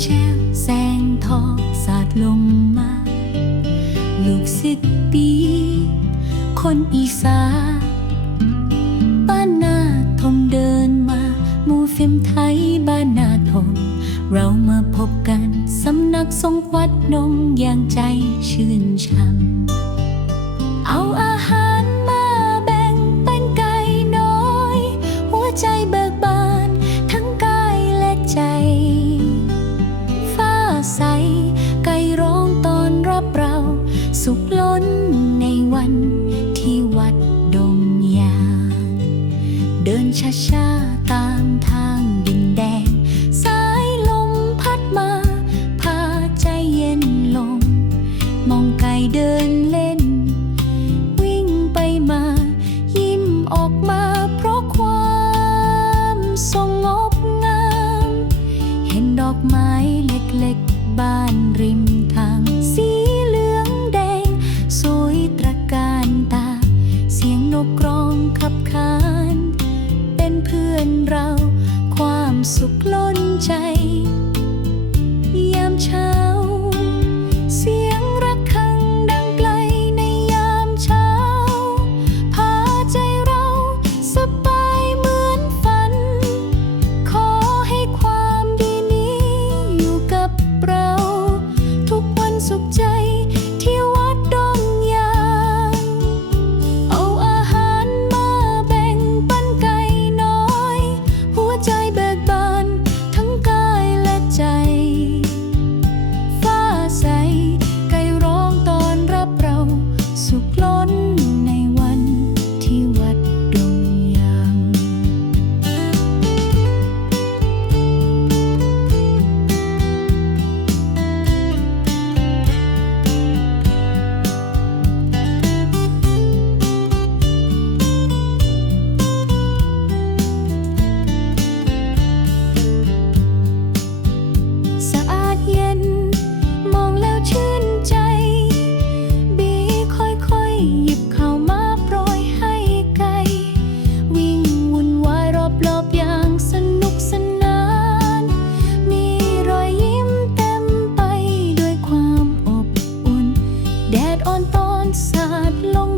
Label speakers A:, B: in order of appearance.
A: เชลแสงทองสาดลงมา ลูกศิษย์ปี คนอีสานบ้านนาทงเดินมามูฟิมไทยบ้านนาทงเรามาพบกัน สำนักทรงวัดนงอย่างใจชื่นชม ชาชาตามทางดินแดง สายลมพัดมา พาใจเย็นลง มองไกลเดินเล่น วิ่งไปมา ยิ้มออกมาเพราะความสงบงาม เห็นดอกไม้เล็กๆ บ้านริม สุขล้นใจ inside long